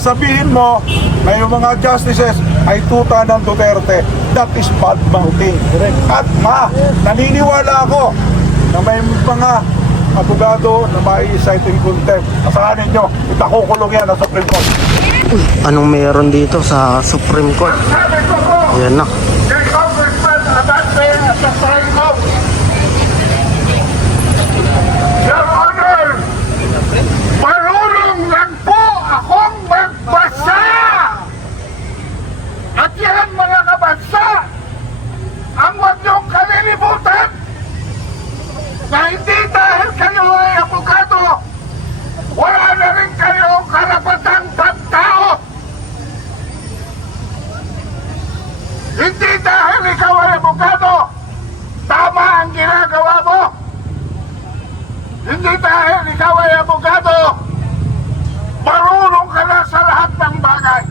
sasabihin mo na yung mga justices ay tuta ng Duterte, that is bad mouthing. At naniniwala ako na may mga abogado na mai-cite in contempt. Asahan ninyo, itakukulong yan sa Supreme Court. Anong meron dito sa Supreme Court? Yan na. Your Honor, marunong lang po akong magbasa. At yan mga kabansa, ang huwag niyong kalilimutan na hindi dahil kayo ay abogado, wala na rin kayong karapatang pagtao. Hindi dahil ikaw ay abogado, tama ang ginagawa mo. Hindi dahil ikaw ay abogado, marunong ka na sa lahat ng bagay.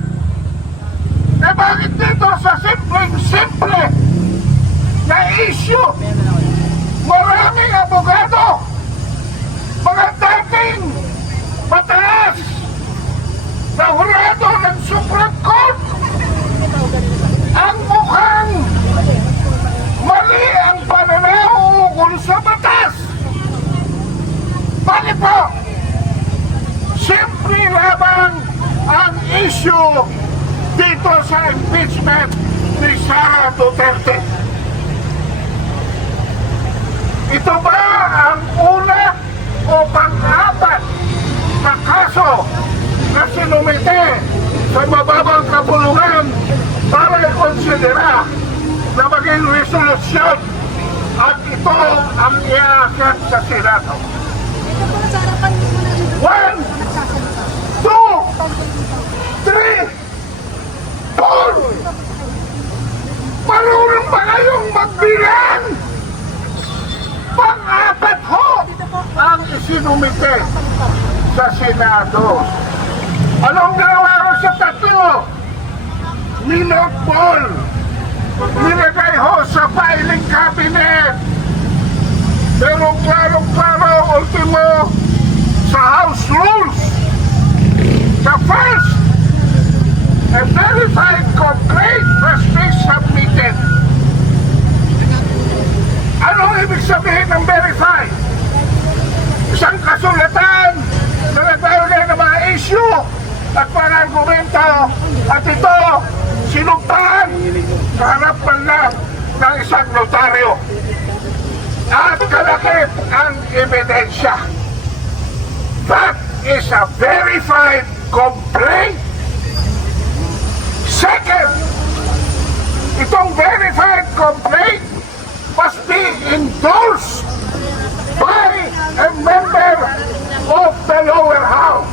Eh bakit dito sa simpleng-simple na issue, maraming abogado, mga dating mataas na hurado ng Supreme Court, ang mukhang mali ang pananaw ukol sa batas. Bakit po? Simple lamang ang issue dito sa impeachment ni Sara Duterte. Ito ba ang una o pang-apat na kaso na sinumite sa mababang kapulungan para i-konsidera na maging resolusyon at ito ang iaakit sa Senado? 1, 2, 3, 4. Marunong ba kayong magbilang? Pang-apat ho ang isinumite sa Senado. Anong ginawa ko sa tatlo? Minotball. Nilagay ho sa filing cabinet. Pero klaro-klaro, ultimo, sa House Rules, sa first, a verified complaint must be submitted. Anong ibig sabihin ng verified? Isang kasulatan na nagbaulay ng mga issue at mga argumento at ito sinumpahan sa harapan lang ng isang notaryo. At kalakip ang ebidensya. That is a verified complaint. Second, itong verified complaint must be endorsed by a member of the lower house.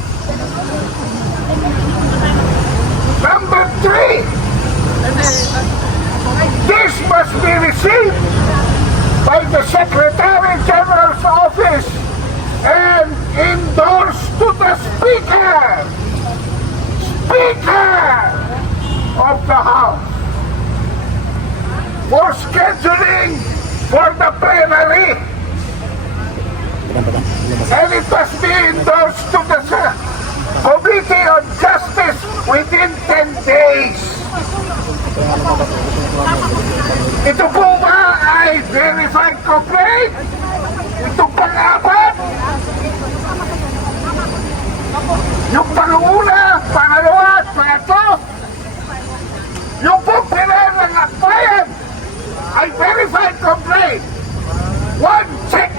Number 3, this must be received by the Secretary General's office and endorsed to the Speaker of the House for scheduling for the plenary, and it must be endorsed to the Committee on Justice within 10 days. Ito po ba ay verified complaint? Ito pang-apat? Yung pang-una, pangalawa, at pangatlo? Yung po ng akbayan ay verified complaint. 1, check.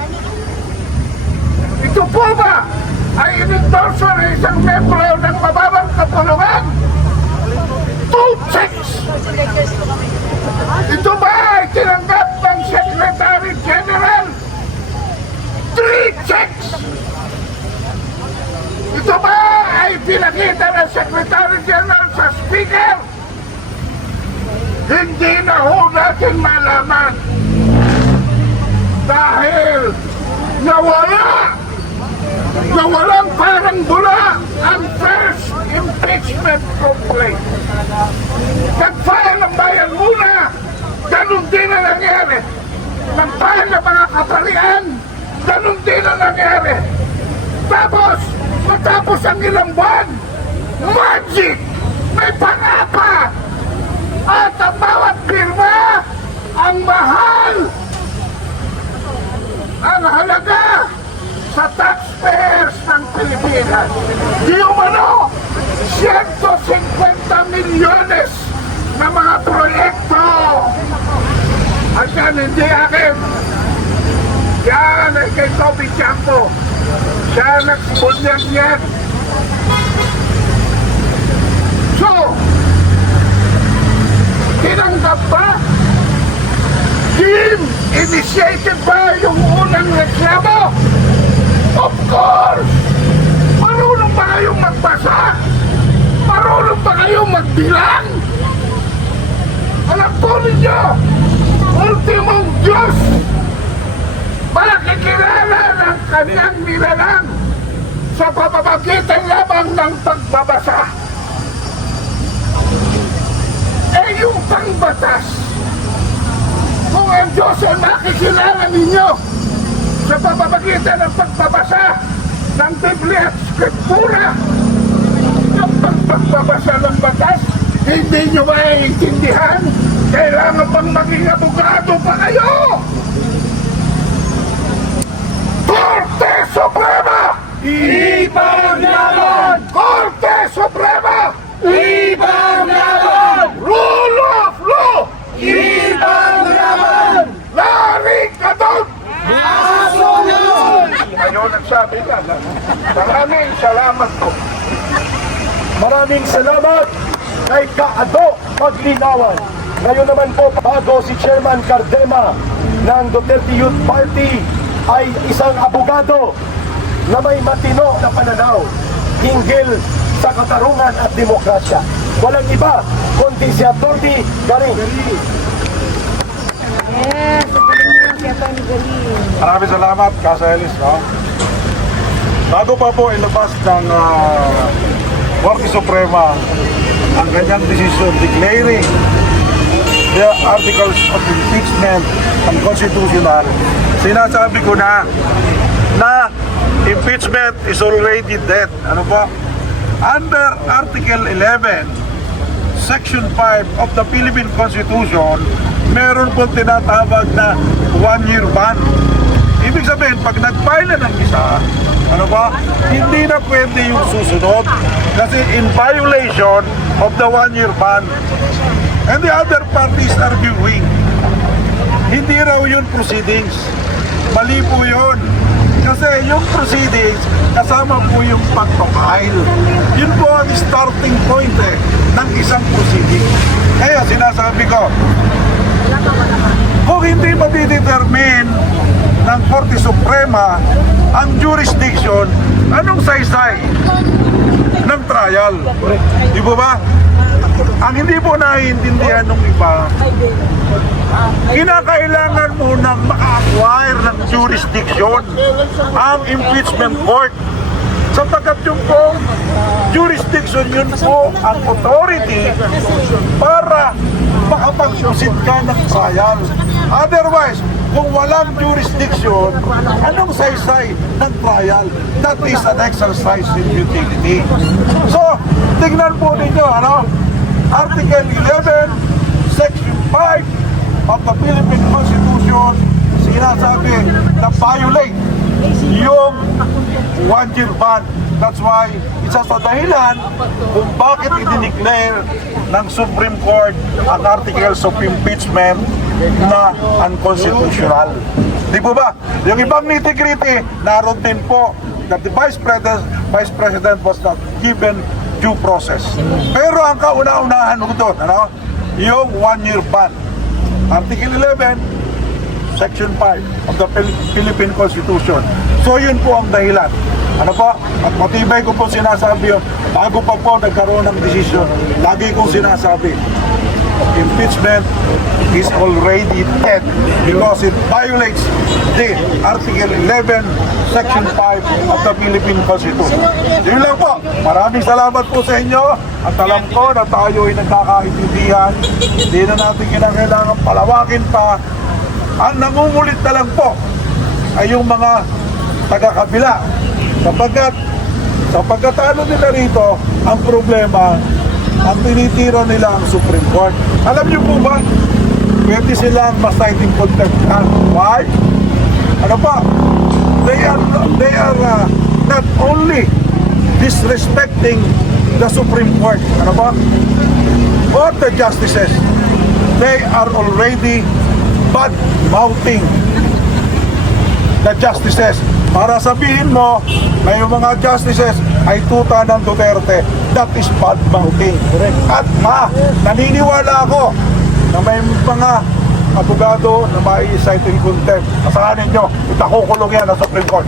Ito po ba ay in-endorse ng isang membro ng mababang kapulungan? 2 checks. Ito ba ay tinanggap ng Secretary General? 3 checks. Ito ba ay pinakita ng Secretary General sa Speaker? Hindi na ho natin malaman dahil nawalang parang bula ang first impeachment complaint. Nag-file ang bayan muna, ganun din na nangyari. Nag-file ang mga kapalian, ganun din na nangyari. Tapos, matapos ang ilang buwan, magic, may pangapa. At ang bawat pirma, ang mahal, ang halaga sa taxpayers ng Pilipinas. Di umano, 150 milyones na mga proyekto. At yan hindi akin. Yan ay kay Toby Champo. Siya nagspunyag yan. So, tinanggap ba? Team, initiated ba yung unang reklamo? Of course! Marunong ba kayong magbasa? Marunong ba kayong magbilang? Alam po ninyo, ultimong Diyos, makikilala ng kanyang nilalang sa pamamagitan lamang ng pagbabasa. Eh yung pangbatas, kung ang Diyos ay makikilala ninyo sa pamamagitan ng pagbabasa ng Biblia at Scriptura, yung pagbabasa ng batas, hindi nyo maiintindihan, kailangan pang maging abogado pa kayo! Korte Suprema! Ibang laban! Korte Suprema! Ibang laban! Rule of law! Ibang laban! Laring katog! Asunod! Ayun ang sabi niya. Maraming salamat po. Maraming salamat kay Kaado Paglinawan. Ngayon naman po, bago si Chairman Cardema ng Duterte Youth Party ay isang abogado na may matino na pananaw hinggil sa katarungan at demokrasya. Walang iba kundi si Atty. Garing. Yes, galing mo si Atty. Galing. Maraming salamat, Casa Ellis. No? Bago pa po ilabas ng Korte Suprema ang kanyang decision declaring the articles of impeachment unconstitutional, sinasabi ko na impeachment is already dead. Ano ba? Under Article 11, Section 5 of the Philippine Constitution, meron po tinatawag na 1-year ban. Ibig sabihin, pag nag-file na ng isa, ano ba, hindi na pwede yung susunod kasi in violation of the 1-year ban. And the other parties are viewing. Hindi raw yun proceedings. Mali po yun. Kasi yung proceedings, kasama po yung pagpapile. Yun po ang starting point ng isang proceeding. Kaya sinasabi ko, kung hindi madidetermine ng Korte Suprema ang jurisdiction, anong saysay ng trial? Di ba ba? Ang hindi po naiintindihan ng iba, kinakailangan mo nang ma-acquire ng jurisdiction ang impeachment court. Sapagkat yung pong jurisdiction, yun po ang authority para makapag-proceed ka ng trial. Otherwise, kung walang jurisdiction, anong saysay ng trial? That is an exercise in futility. So, tignan po ninyo, ano? Article 11, Section 5 of the Philippine Constitution, sinasabi na violate yung 1-year ban. That's why, isa sa dahilan kung bakit i-declare ng Supreme Court ang articles of impeachment na unconstitutional. Di po ba? Yung ibang nitty-gritty, naroon din po that the Vice President was not given due process. Pero ang kauna-unahan ko doon, ano? Yung 1-year ban. Article 11, Section 5 of the Philippine Constitution. So yun po ang dahilan. Ano po? At matibay ko po sinasabi yun, bago pa po nagkaroon ng desisyon, lagi kong sinasabi, impeachment is already dead because it violates the Article 11, Section 5 of the Philippine Constitution. Yun lang po. Maraming salamat po sa inyo at alam ko na tayo ay nagkakaintindihan. Hindi na natin kinakailangan palawakin pa. Ang nangungulit na lang po ay yung mga taga-kabila sapagkat Sa pagkatalo nila rito, ang problema, ang tinitira nila ang Supreme Court. Alam niyo po ba, pwede silang ma-citing contempt. Why? Ano pa? They are not only disrespecting the Supreme Court. Ano ba? Or the justices. They are already bad-mouthing the justices. Para sabihin mo na yung mga justices ay tuta ng Duterte, that is bad-mouthing. At naniniwala ako na may mga abogado na mai-cite in contempt. Asahanin nyo, itakukulong yan sa Supreme Court.